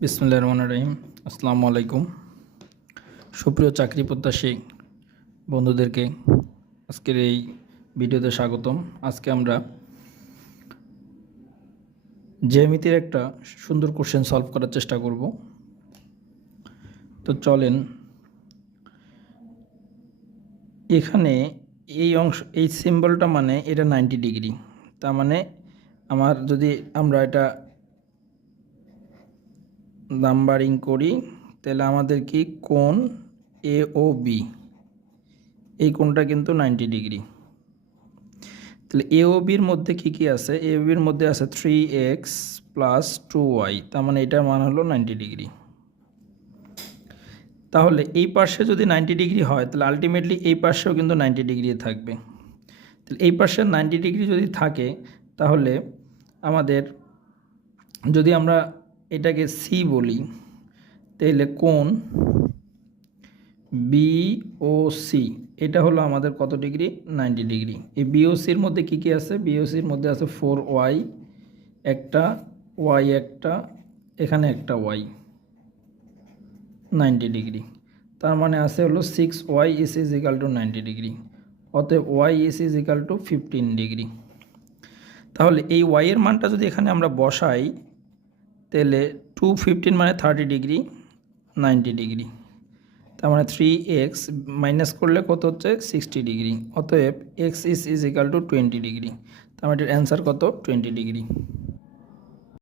বিসমিল্লাহির রহমানির রহিম। আসসালামু আলাইকুম। সুপ্রিয় চাকরি প্রত্যাশী বন্ধুদেরকে আজকের এই ভিডিওতে স্বাগতম। আজকে আমরা জ্যামিতির একটা সুন্দর কোশ্চেন সলভ করার চেষ্টা করব। তো চলেন, এখানে এই অংশ, এই সিম্বলটা মানে এটা 90 ডিগ্রি। তার মানে যদি আমরা এটা নাম্বারিং করি তাহলে আমাদের কি কোণ এ ও বি, এই কোণটা কিন্তু 90 ডিগ্রি। তাহলে এ ও বির মধ্যে কি আছে? এ ও বির মধ্যে আছে 3x + 2y, তার মানে এটার মান হলো 90 ডিগ্রি। তাহলে এই পাশে যদি 90 ডিগ্রি হয় তাহলে আলটিমেটলি এই পাশেও কিন্তু 90 ডিগ্রি থাকবে। তাহলে এই পাশে 90 ডিগ্রি যদি থাকে তাহলে আমাদের, যদি আমরা এটাকে সি বলি, তাহলে কোণ বিওসি এটা হলো আমাদের কত ডিগ্রি? 90 ডিগ্রি। এই বিওসির মধ্যে কি আছে? বিওসির মধ্যে আছে 4y, একটা y, একটা এখানে একটা y, 90 ডিগ্রি। তার মানে আছে হলো 6y is equal to 90 degree. অতএব y is equal to 15 degree. তাহলে এই y এর মানটা যদি এখানে আমরা বসাই তাহলে 215 মানে 30 ডিগ্রি, 90 ডিগ্রি। তার মানে 3x মাইনাস করলে কত হচ্ছে? 60 ডিগ্রি। অতএব x is equal to 20 degree. তার মানে এটার অ্যান্সার কত? 20 ডিগ্রি।